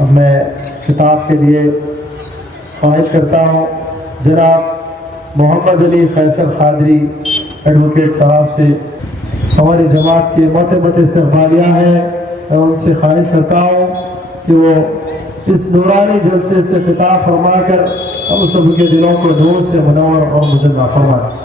اب میں خطاب کے لیے خواہش کرتا ہوں جناب محمد علی فیصل قادری ایڈوکیٹ صاحب سے، ہماری جماعت کے معتمد استقبالیہ ہیں، میں ان سے خواہش کرتا ہوں کہ وہ اس نورانی جلسے سے خطاب فرما کر ہم سب کے دلوں کو نور سے منور اور مجمع فرمائیں۔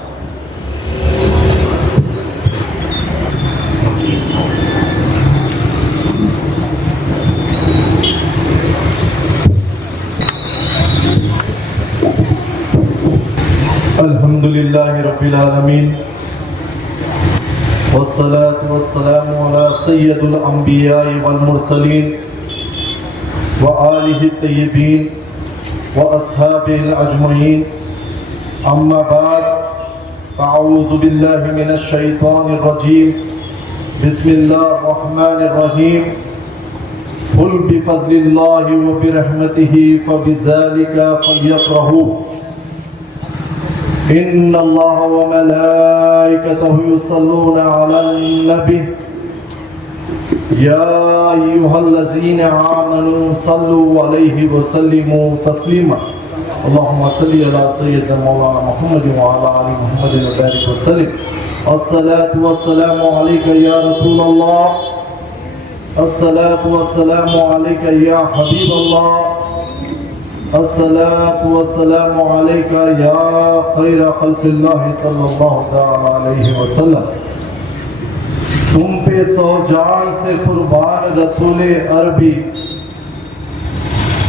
الحمدللہ رب العالمین والصلاة والسلام على سید الانبیاء والمرسلین وآلہ الطیبین واصحابہ الاجمعین، اما بعد فاعوذ باللہ من الشیطان الرجیم، بسم اللہ الرحمن الرحیم، قل بفضل اللہ وبرحمتہ فبذلک فلیفرحوا ان اللہ وملائکتہ یصلون علی النبی یا ایھا الذین آمنوا صلوا علیہ وسلموا تسلیما اللہم صلی علی سیدنا مولانا محمد وعلی آل محمد وبارک وسلم۔ الصلاة والسلام علیک یا رسول اللہ، الصلاة والسلام علیک یا حبیب اللہ، الصلاة والسلام علیکہ یا خیر خلق اللہ صلی اللہ علیہ وسلم۔ تم پہ سو جان سے قربان رسول عربی،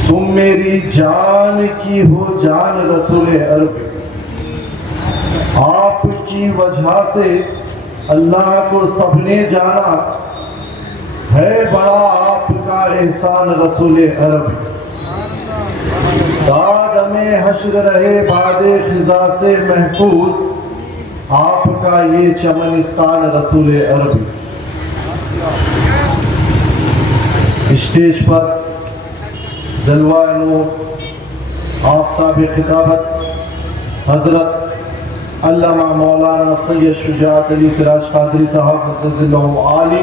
تم میری جان کی ہو جان رسول عربی، آپ کی وجہ سے اللہ کو سب نے جانا، ہے بڑا آپ کا احسان رسول عربی، داد میں حشر رہے باد خزاں سے محفوظ، آپ کا یہ چمنستان رسول عربی۔ اسٹیج پر جلوہ نور آفتاب خطابت حضرت علامہ مولانا سید شجاعت علی سراج قادری صاحب قدس اللہ عالی،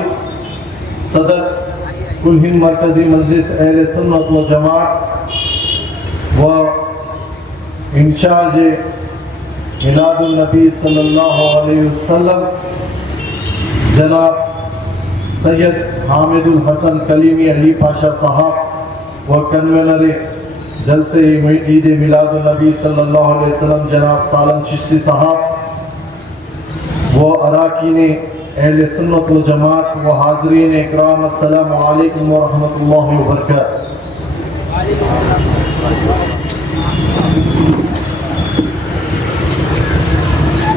صدر کل ہند مرکزی مجلس اہل سنت و جماعت و انچارج میلاد النبی صلی اللہ علیہ وسلم جناب سید حامد الحسن کلیمی علی پاشا صاحب و کنوینر جلسے عید میلاد النبی صلی اللہ علیہ وسلم جناب سالم چشتی صاحب و اراکین اہل سنت و جماعت و حاضرین اکرام، السلام علیکم ورحمۃ اللہ وبرکاتہ۔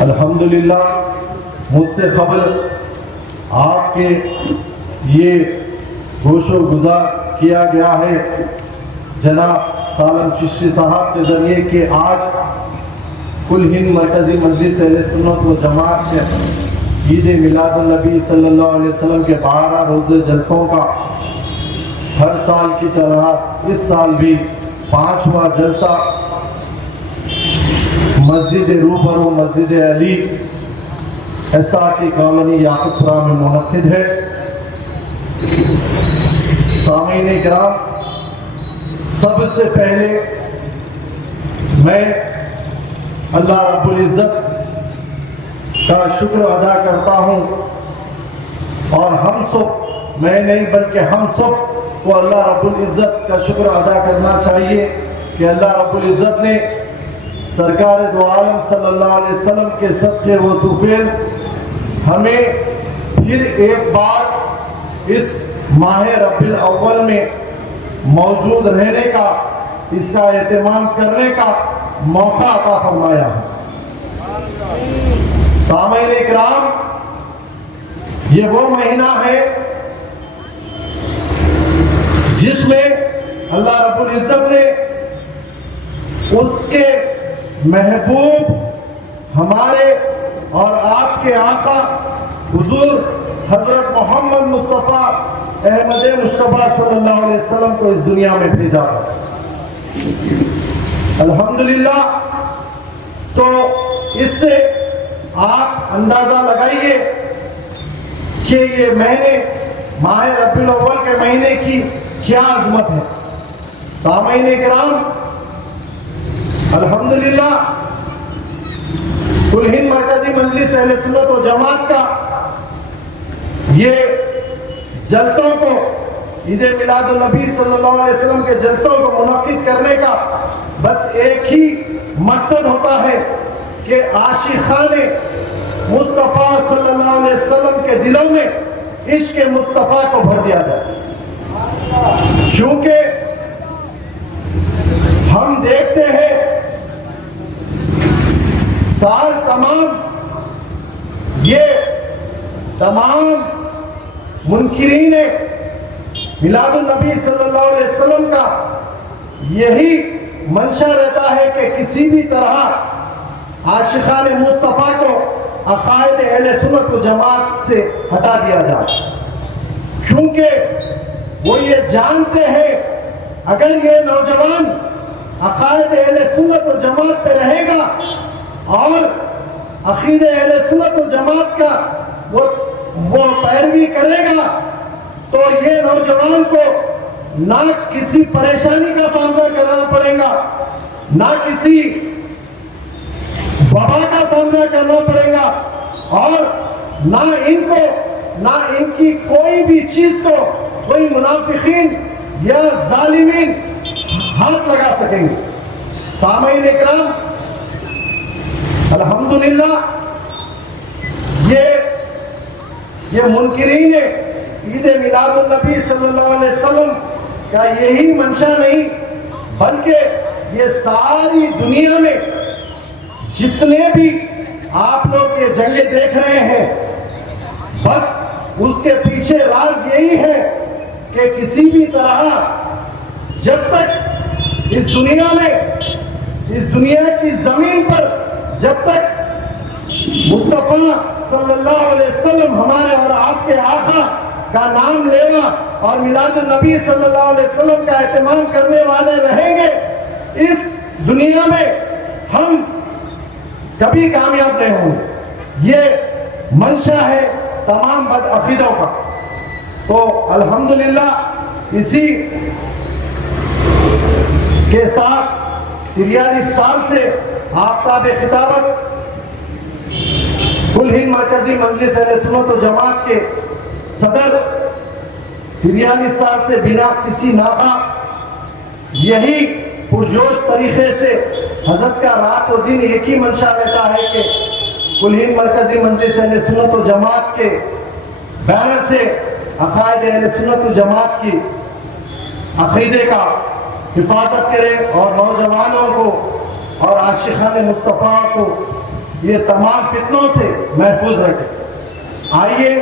الحمدللہ مجھ سے قبل آپ کے یہ گوش و گزار کیا گیا ہے جناب سالم چشتی صاحب کے ذریعے کہ آج کل ہند مرکزی مجلس اہل سنت و جماعت کے عید میلاد النبی صلی اللہ علیہ وسلم کے 12 روزے جلسوں کا ہر سال کی طرح اس سال بھی 5واں جلسہ مسجد روبرو مسجد علی ایسا کی کالونی یعقوب پورہ میں منعقد ہے۔ سامعین کرام، سب سے پہلے میں اللہ رب العزت کا شکر ادا کرتا ہوں، اور ہم سب، میں نہیں بلکہ ہم سب کو اللہ رب العزت کا شکر ادا کرنا چاہیے کہ اللہ رب العزت نے سرکار دو عالم صلی اللہ علیہ وسلم کے صدقے و طفیل ہمیں پھر ایک بار اس ماہ ربیع الاول میں موجود رہنے کا، اس کا اہتمام کرنے کا موقع عطا فرمایا ہے۔ سامعین اکرام، یہ وہ مہینہ ہے جس میں اللہ رب العزت نے اس کے محبوب ہمارے اور آپ کے آقا حضور حضرت محمد مصطفیٰ احمد مصطفیٰ صلی اللہ علیہ وسلم کو اس دنیا میں بھیجا۔ الحمدللہ، تو اس سے آپ اندازہ لگائیے کہ یہ مہینے ماہ ربیع الاول کے مہینے کی کیا عظمت ہے۔ سامعین کرام، الحمدللہ کل ہند مرکزی مجلس اہل سنت و جماعت کا یہ جلسوں کو، عید میلاد النبی صلی اللہ علیہ وسلم کے جلسوں کو منعقد کرنے کا بس ایک ہی مقصد ہوتا ہے کہ عاشقان مصطفیٰ صلی اللہ علیہ وسلم کے دلوں میں عشق مصطفیٰ کو بھر دیا جائے، کیونکہ ہم دیکھتے ہیں سال تمام یہ تمام منکرین میلاد النبی صلی اللہ علیہ وسلم کا یہی منشا رہتا ہے کہ کسی بھی طرح عاشقان مصطفیٰ کو عقائد اہل سنت و جماعت سے ہٹا دیا جائے، کیونکہ وہ یہ جانتے ہیں اگر یہ نوجوان عقائد اہل سنت و جماعت پہ رہے گا اور عقید اہل سنت و جماعت کا وہ پیروی کرے گا تو یہ نوجوان کو نہ کسی پریشانی کا سامنا کرنا پڑے گا، نہ کسی وبا کا سامنا کرنا پڑے گا، اور نہ ان کی کوئی بھی چیز کو کوئی منافقین یا ظالمین ہاتھ لگا سکیں گے۔ سامعین اکرام، الحمدللہ یہ منکرین عید میلاد النبی صلی اللہ علیہ وسلم کا یہی منشا نہیں، بلکہ یہ ساری دنیا میں جتنے بھی آپ لوگ یہ جنگیں دیکھ رہے ہیں، بس اس کے پیچھے راز یہی ہے کہ کسی بھی طرح جب تک اس دنیا میں، اس دنیا کی زمین پر جب تک مصطفیٰ صلی اللہ علیہ وسلم ہمارے اور آپ کے آقا کا نام لینا اور میلاد النبی صلی اللہ علیہ وسلم کا اہتمام کرنے والے رہیں گے، اس دنیا میں ہم کبھی کامیاب نہیں ہوں گے۔ یہ منشا ہے تمام بدعقیدوں کا۔ تو الحمدللہ اسی کے ساتھ 43 سال سے آفتاب خطابت کل ہند مرکزی مجلس اہل سنت و جماعت کے صدر 43 سال سے بنا کسی ناغہ یہی پرجوش طریقے سے حضرت کا رات و دن ایک ہی منشا رہتا ہے کہ کل ہند مرکزی مجلس اہل سنت و جماعت کے بینر سے عقائد اہل سنت و جماعت کی عقیدے کا حفاظت کرے اور نوجوانوں کو اور عاشقان مصطفیٰ کو یہ تمام فتنوں سے محفوظ رکھے۔ آئیے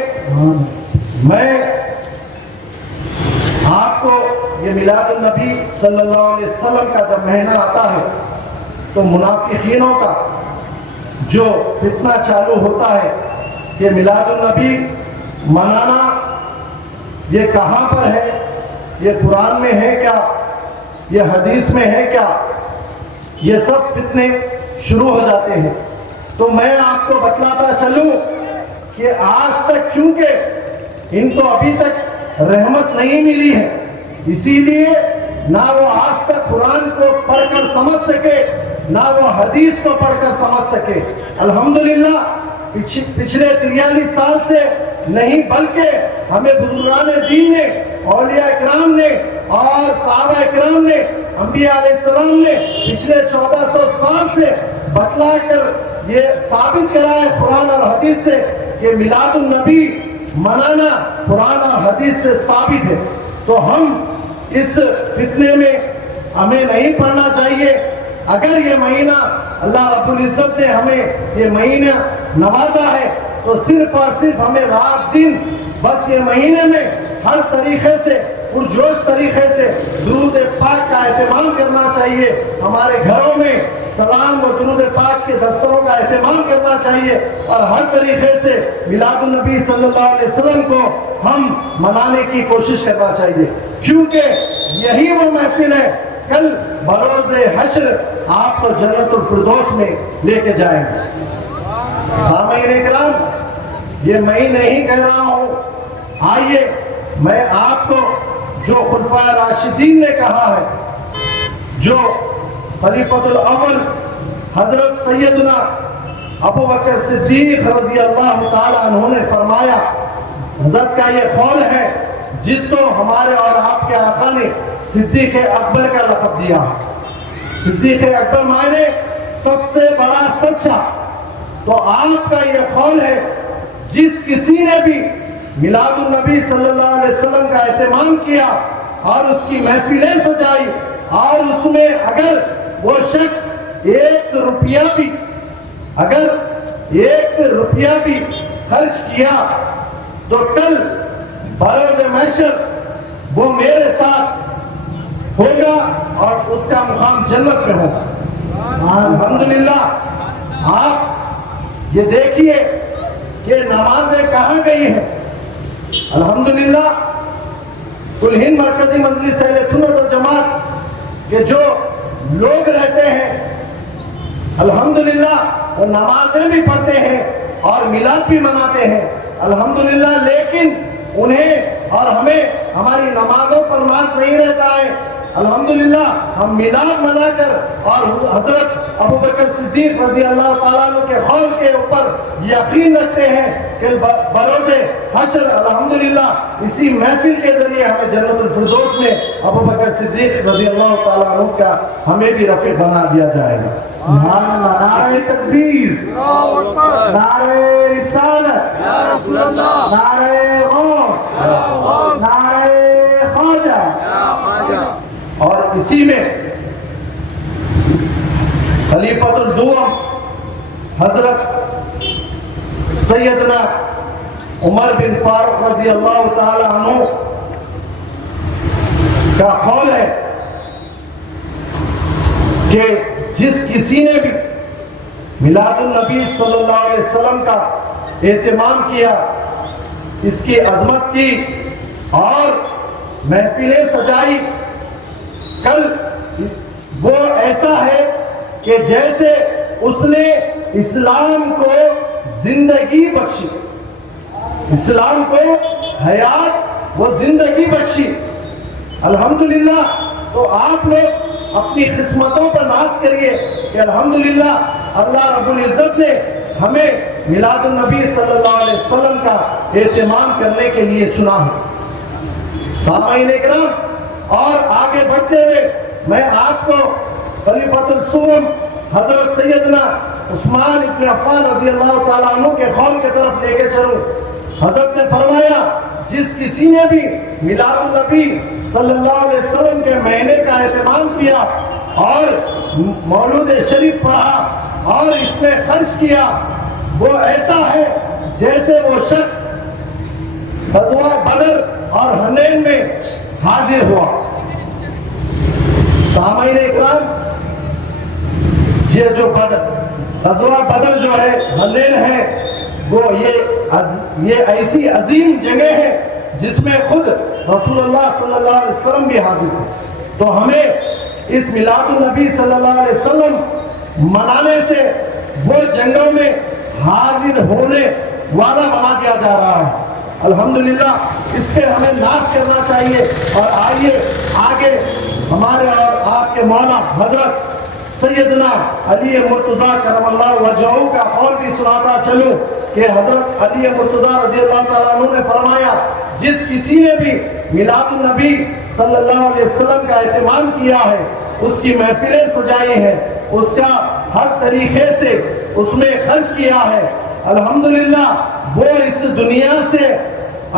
میں آپ کو یہ میلاد النبی صلی اللہ علیہ وسلم کا جب مہینہ آتا ہے تو منافقینوں کا جو فتنہ چالو ہوتا ہے کہ میلاد النبی منانا یہ کہاں پر ہے، یہ قرآن میں ہے کیا، یہ حدیث میں ہے کیا، یہ سب فتنے شروع ہو جاتے ہیں۔ تو میں آپ کو بتلاتا چلوں کہ آج تک چونکہ ان کو ابھی تک رحمت نہیں ملی ہے، اسی لیے نہ وہ آج تک قرآن کو پڑھ کر سمجھ سکے، نہ وہ حدیث کو پڑھ کر سمجھ سکے۔ الحمدللہ پچھلے 43 سال سے نہیں بلکہ ہمیں بزرگان دین نے، اولیاء اکرام نے اور صحابہ اکرام نے، انبیاء علیہ السلام نے پچھلے 1400 سال سے بتلا کر یہ ثابت کرا ہے قرآن اور حدیث سے کہ میلاد النبی منانا قرآن اور حدیث سے ثابت ہے۔ تو ہم اس فتنے میں ہمیں نہیں پڑھنا چاہیے۔ اگر یہ مہینہ اللہ رب العزت نے ہمیں یہ مہینہ نوازا ہے تو صرف اور صرف ہمیں رات دن بس یہ مہینے میں ہر طریقے سے پرجوش طریقے سے درود پاک کا اہتمام کرنا چاہیے، ہمارے گھروں میں سلام و درود پاک کے دستروں کا اہتمام کرنا چاہیے، اور ہر طریقے سے میلاد النبی صلی اللہ علیہ وسلم کو ہم منانے کی کوشش کرنا چاہیے، کیونکہ یہی وہ محفل ہے کل بروز حشر آپ کو جنت الفردوس میں لے کے جائیں گے۔ سامعین اکرام، یہ میں نہیں کہہ رہا ہوں، آئیے میں آپ کو جو خلفائے راشدین نے کہا ہے جو خلیفۃ الاول حضرت سیدنا ابو بکر صدیق رضی اللہ تعالی عنہ نے فرمایا، حضرت کا یہ قول ہے جس کو ہمارے اور آپ کے آقا نے صدیق اکبر کا لقب دیا۔ صدیق اکبر معنی سب سے بڑا سچا۔ تو آپ کا یہ قول ہے، جس کسی نے بھی میلاد النبی صلی اللہ علیہ وسلم کا اہتمام کیا اور اس کی محفلیں سجائی اور اس میں اگر وہ شخص ایک روپیہ بھی خرچ کیا تو کل بروز محشر وہ میرے ساتھ ہوگا اور اس کا مقام جنت میں ہوگا۔ الحمدللہ آپ یہ دیکھیے کہ نمازیں کہاں گئی ہیں۔ الحمدللہ کل ہند مرکزی مجلس اہل سنت و جماعت کے جو لوگ رہتے ہیں، الحمدللہ وہ نمازیں بھی پڑھتے ہیں اور میلاد بھی مناتے ہیں، الحمدللہ، لیکن انہیں اور ہمیں ہماری نمازوں پر ناز نہیں رہتا ہے۔ الحمدللہ ہم میلاد منا کر اور حضرت ابو بکر صدیق رضی اللہ تعالیٰ عنہ کے قول کے اوپر یقین رکھتے ہیں کہ بروز حشر الحمدللہ اسی محفل کے ذریعے ہمیں جنت الفردوس میں ابو بکر صدیق رضی اللہ تعالیٰ عنہ کا ہمیں بھی رفیق بنا دیا جائے گا۔ سبحان اللہ، نعرہ تکبیر، نعرہ رسالت، نعرہ غوث، نعرہ خواجہ۔ اور اسی میں خلیفۃ الدوم حضرت سیدنا عمر بن فاروق رضی اللہ تعالی عنہ کا قول ہے کہ جس کسی نے بھی میلاد النبی صلی اللہ علیہ وسلم کا اہتمام کیا، اس کی عظمت کی اور محفلیں سجائی، کل وہ ایسا ہے کہ جیسے اس نے اسلام کو زندگی بخشی، اسلام کو حیات و زندگی بخشی۔ الحمدللہ تو آپ لوگ اپنی قسمتوں پر ناز کریے کہ الحمدللہ اللہ رب العزت نے ہمیں میلاد النبی صلی اللہ علیہ وسلم کا اہتمام کرنے کے لیے چنا ہے۔ سامعین اکرام، اور آگے بڑھتے ہوئے میں آپ کو خلیفۃ الصوم حضرت سیدنا عثمان ابن عفان رضی اللہ تعالیٰ عنہ کے قول کی طرف لے کے چلوں۔ حضرت نے فرمایا، جس کسی نے بھی میلاد النبی صلی اللہ علیہ وسلم کے مہینے کا اہتمام کیا اور مولود شریف پڑھا اور اس میں خرچ کیا، وہ ایسا ہے جیسے وہ شخص غزوہ بدر اور حنین میں حاضر ہوا۔ سامعین اکرام، یہ جو غزوہ بدر جو ہے، حنین ہے، وہ یہ ایسی عظیم جگہ ہے جس میں خود رسول اللہ صلی اللہ علیہ وسلم بھی حاضر تھے۔ تو ہمیں اس میلاد النبی صلی اللہ علیہ وسلم منانے سے وہ جنگوں میں حاضر ہونے والا بنا دیا جا رہا ہے۔ الحمدللہ اس پہ ہمیں ناز کرنا چاہیے۔ اور آئیے آگے ہمارے اور آپ کے مولا حضرت سیدنا علی مرتضیٰ کرم اللہ وجہہ کا قول بھی سناتا چلوں کہ حضرت علی مرتضیٰ رضی اللہ تعالیٰ عنہ نے فرمایا، جس کسی نے بھی میلاد النبی صلی اللہ علیہ وسلم کا اہتمام کیا ہے، اس کی محفلیں سجائی ہیں، اس کا ہر طریقے سے اس میں خرچ کیا ہے، الحمدللہ وہ اس دنیا سے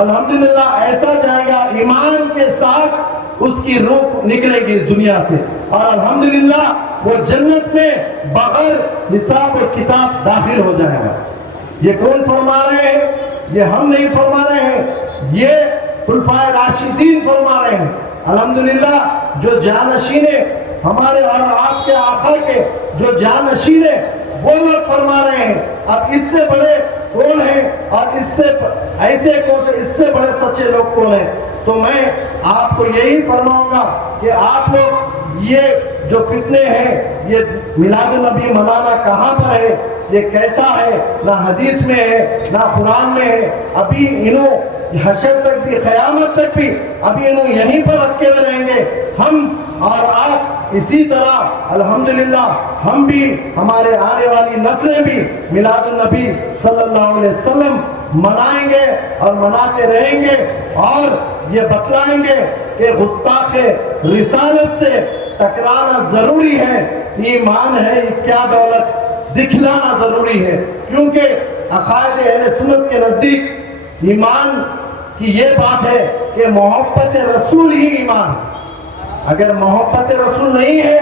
الحمدللہ ایسا جائے گا، ایمان کے ساتھ اس کی روح نکلے گی اس دنیا سے، اور الحمدللہ وہ جنت میں بغیر حساب اور کتاب داخل ہو جائے گا۔ یہ کون فرما رہے ہیں؟ یہ ہم نہیں فرما رہے ہیں، یہ خلفائے راشدین فرما رہے ہیں۔ الحمدللہ جو جانشین ہمارے اور آپ کے آقا کے جو جانشین وہ لوگ فرما رہے ہیں۔ اب اس سے بڑے کون ہیں اور اس سے ایسے کون سے اس سے بڑے سچے لوگ کون ہیں؟ تو میں آپ کو یہی فرماؤں گا کہ آپ لوگ یہ جو فتنے ہیں، یہ میلاد النبی منانا کہاں پر ہے، یہ کیسا ہے، نہ حدیث میں ہے نہ قرآن میں ہے۔ ابھی انہوں حشر تک بھی، قیامت تک بھی ابھی انہوں یہیں پر رکھے ہوئے رہیں گے۔ ہم اور آپ اسی طرح الحمدللہ ہم بھی ہمارے آنے والی نسلیں بھی میلاد النبی صلی اللہ علیہ وسلم منائیں گے اور مناتے رہیں گے اور یہ بتلائیں گے کہ گستاخ رسالت سے ٹکرانا ضروری ہے، ایمان ہے یہ کیا دولت دکھلانا ضروری ہے، کیونکہ عقائد اہل سنت کے نزدیک ایمان کی یہ بات ہے کہ محبت رسول ہی ایمان ہے۔ اگر محبت رسول نہیں ہے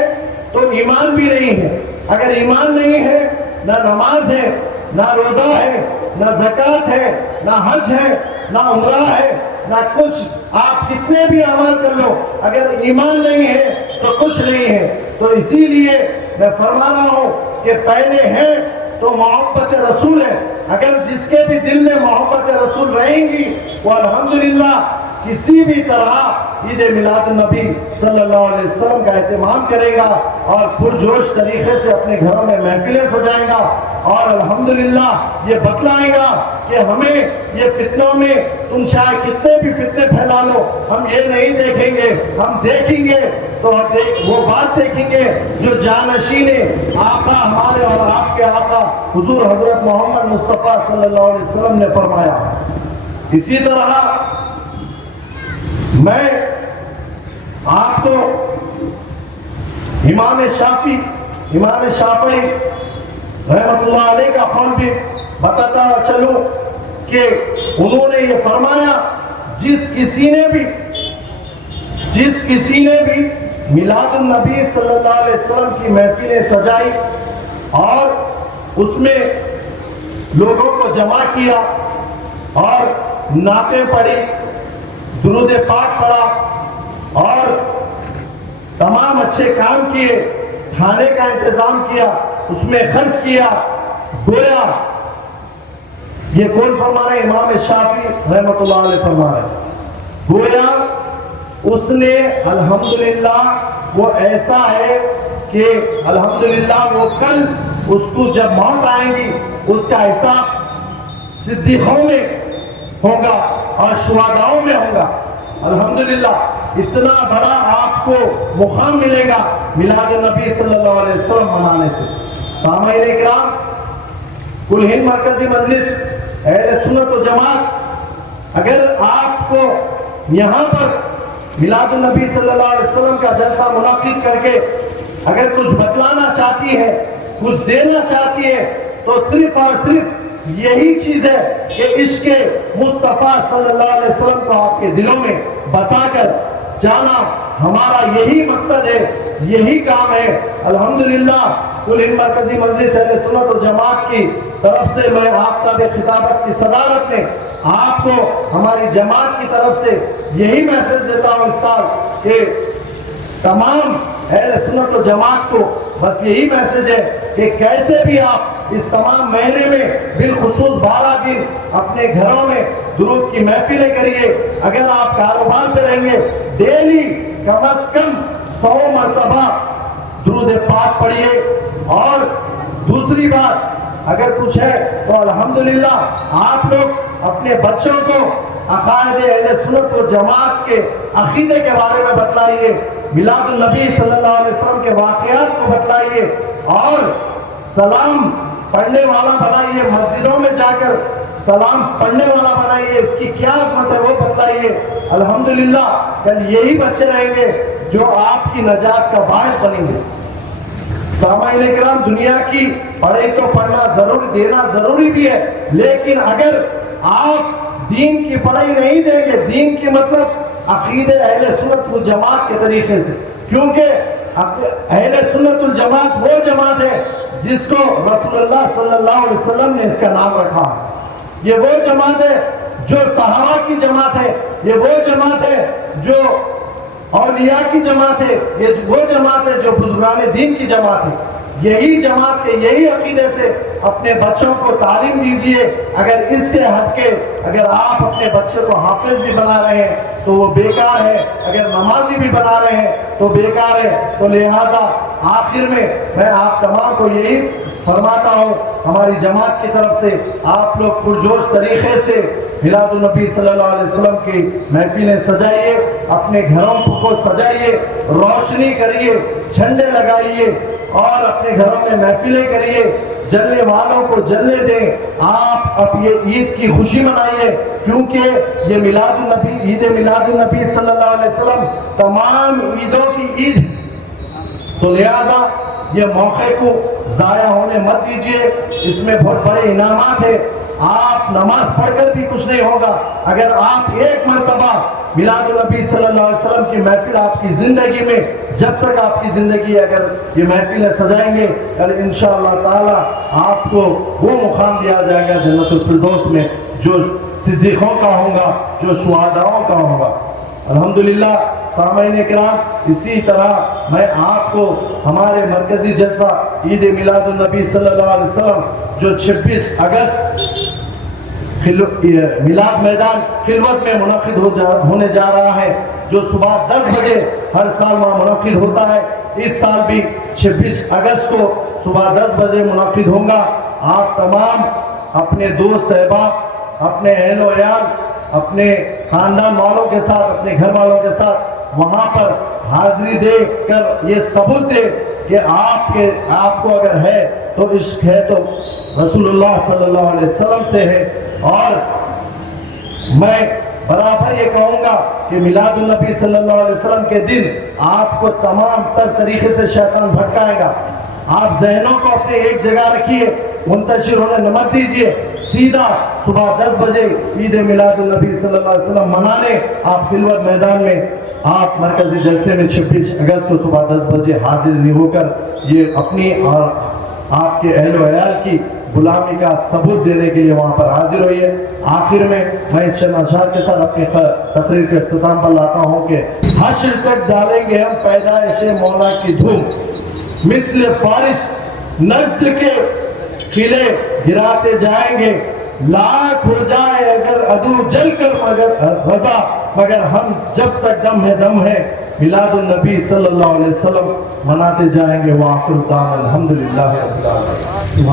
تو ایمان بھی نہیں ہے، اگر ایمان نہیں ہے نہ نماز ہے، نہ روزہ ہے، نہ زکوٰۃ ہے، نہ حج ہے، نہ عمرہ ہے، نہ کچھ، آپ کتنے بھی عمل کر لو، اگر ایمان نہیں ہے تو کچھ نہیں ہے۔ تو اسی لیے میں فرما رہا ہوں کہ پہلے ہے تو محبت رسول ہے، اگر جس کے بھی دل میں محبت رسول رہیں گی وہ الحمدللہ کسی بھی طرح عید میلاد النبی صلی اللہ علیہ وسلم کا اہتمام کرے گا اور پرجوش طریقے سے اپنے گھروں میں محفلیں سجائے گا اور الحمدللہ یہ بتلائے گا کہ ہمیں یہ فتنوں میں تم چاہے کتنے بھی فتنے پھیلا لو ہم یہ نہیں دیکھیں گے، ہم دیکھیں گے تو وہ بات دیکھیں گے جو جانشین آقا ہمارے اور آپ کے آقا حضور حضرت محمد مصطفیٰ صلی اللہ علیہ وسلم نے فرمایا۔ اسی طرح میں آپ کو امام شافعی رحمت اللہ علیہ کا قول بھی بتاتا چلوں کہ انہوں نے یہ فرمایا جس کسی نے بھی میلاد النبی صلی اللہ علیہ وسلم کی محفلیں سجائی اور اس میں لوگوں کو جمع کیا اور نعتیں پڑھی، درود پاک پڑھا اور تمام اچھے کام کیے، کھانے کا انتظام کیا، اس میں خرچ کیا، گویا یہ کون فرما رہے ہیں؟ امام شافعی رحمت اللہ علیہ فرما رہے ہیں، گویا اس نے الحمدللہ وہ ایسا ہے کہ الحمدللہ وہ کل اس کو جب موت آئیں گی اس کا حساب صدیقوں میں ہوگا اور شہداؤں میں ہوگا۔ الحمدللہ اتنا بڑا آپ کو مقام ملے گا میلاد النبی صلی اللہ علیہ وسلم منانے سے۔ سامعین اکرام، کل ہند مرکزی مجلس اہل سنت و جماعت اگر آپ کو یہاں پر میلاد النبی صلی اللہ علیہ وسلم کا جلسہ منعقد کر کے اگر کچھ بتلانا چاہتی ہے، کچھ دینا چاہتی ہے تو صرف اور صرف یہی چیز ہے کہ عشق مصطفیٰ صلی اللہ علیہ وسلم کو آپ کے دلوں میں بسا کر جانا، ہمارا یہی مقصد ہے، یہی کام ہے۔ الحمدللہ کل ہند مرکزی مجلس اہل سنت و جماعت کی طرف سے میں آفتاب خطابت کی صدارت میں آپ کو ہماری جماعت کی طرف سے یہی میسج دیتا ہوں اس سال کہ تمام اہل سنت و جماعت کو بس یہی میسج ہے کہ کیسے بھی آپ اس تمام مہینے میں بالخصوص 12 دن اپنے گھروں میں درود کی محفلیں کریے۔ اگر آپ کاروبار پہ رہیں گے ڈیلی کم از کم 100 مرتبہ درود پاک پڑھیے، اور دوسری بات اگر کچھ ہے تو الحمدللہ آپ لوگ اپنے بچوں کو عقائد اہل سنت و جماعت کے عقیدے کے بارے میں بتلائیے، میلاد النبی صلی اللہ علیہ وسلم کے واقعات کو بتلائیے اور سلام پڑھنے والا بنائیے، مسجدوں میں جا کر سلام پڑھنے والا بنائیے، اس کی کیا عظمت ہے وہ بتلائیے۔ الحمدللہ کل یہی بچے رہیں گے جو آپ کی نجات کا باعث بنیں گے۔ سامعین کرام، دنیا کی پڑھائی تو پڑھنا ضروری، دینا ضروری بھی ہے، لیکن اگر آپ دین کی پڑھائی نہیں دیں گے، دین کی مطلب عقید اہل سنت و جماعت کے طریقے سے، کیونکہ اہل سنت الجماعت وہ جماعت ہے جس کو رسول اللہ صلی اللہ علیہ وسلم نے اس کا نام رکھا، یہ وہ جماعت ہے جو صحابہ کی جماعت ہے، یہ وہ جماعت ہے جو اولیاء کی جماعت ہے، یہ وہ جماعت ہے جو بزرگان دین کی جماعت ہے۔ یہی جماعت کے یہی عقیدے سے اپنے بچوں کو تعلیم دیجئے۔ اگر اس کے ہٹ کے اگر آپ اپنے بچے کو حافظ بھی بنا رہے ہیں تو وہ بیکار ہے، اگر نمازی بھی بنا رہے ہیں تو بیکار ہے۔ تو لہٰذا آخر میں آپ تمام کو یہی فرماتا ہوں ہماری جماعت کی طرف سے آپ لوگ پرجوش طریقے سے میلاد النبی صلی اللہ علیہ وسلم کی محفلیں سجائیے، اپنے گھروں کو سجائیے، روشنی کریے، جھنڈے لگائیے اور اپنے گھروں میں محفلیں کریے، جلنے والوں کو جلنے دیں۔ آپ اب یہ عید کی خوشی منائیے، کیونکہ یہ میلاد النبی، عید میلاد النبی صلی اللہ علیہ وسلم تمام عیدوں کی عید ہے، تو لہذا یہ موقع کو ضائع ہونے مت دیجیے، اس میں بہت بڑے انعامات ہیں۔ آپ نماز پڑھ کر بھی کچھ نہیں ہوگا، اگر آپ ایک مرتبہ میلاد النبی صلی اللہ علیہ وسلم کی محفل آپ کی زندگی میں، جب تک آپ کی زندگی اگر یہ محفلیں سجائیں گے، انشاءاللہ تعالی آپ کو وہ مقام دیا جائے گا جنت الفردوس میں جو صدیقوں کا ہوگا، جو شہداؤں کا ہوگا۔ الحمدللہ سامعین کرام، اسی طرح میں آپ کو ہمارے مرکزی جلسہ عید میلاد النبی صلی اللہ علیہ وسلم جو 26 اگست میلاد میدان خلوت میں منعقد ہونے جا رہا ہے، جو صبح 10 بجے ہر سال وہاں منعقد ہوتا ہے، اس سال بھی 26 اگست کو صبح 10 بجے منعقد ہوگا۔ آپ تمام اپنے دوست احباب، اپنے اہل و عیال، اپنے خاندان والوں کے ساتھ، اپنے گھر والوں کے ساتھ وہاں پر حاضری دے کر یہ ثبوت دے کہ آپ کو اگر ہے تو عشق ہے تو رسول اللہ صلی اللہ علیہ وسلم سے ہے۔ اور میں برابر یہ کہوں گا کہ میلاد النبی صلی اللہ علیہ وسلم کے دن آپ کو تمام تر طریقے سے شیطان بھٹکائے گا۔ آپ ذہنوں کو اپنے ایک جگہ رکھیے، منتشر ہونے نمت دیجیے، سیدھا صبح 10 بجے عید میلاد النبی صلی اللہ علیہ وسلم منانے آپ خلوت میدان میں، آپ مرکزی جلسے میں 26 اگست کو صبح 10 بجے حاضر ہو کر یہ اپنی اور آپ کے اہل و عیال کی غلامی کا ثبوت دینے کے لیے وہاں پر حاضر ہوئیے۔ آخر میں چند اشعار کے ساتھ اپنی تقریر کے اختتام پر لاتا ہوں کہ حشر تک ڈالیں گے ہم پیدائش مولا کی دھوم، مثل فارش نجد کے قلعے گراتے جائیں گے، لاکھ ہو جائے اگر عدو جل کر مگر رضا، مگر ہم جب تک دم ہے میلاد النبی صلی اللہ علیہ وسلم مناتے جائیں گے۔ وآخر دعوانا الحمدللہ رب العالمین۔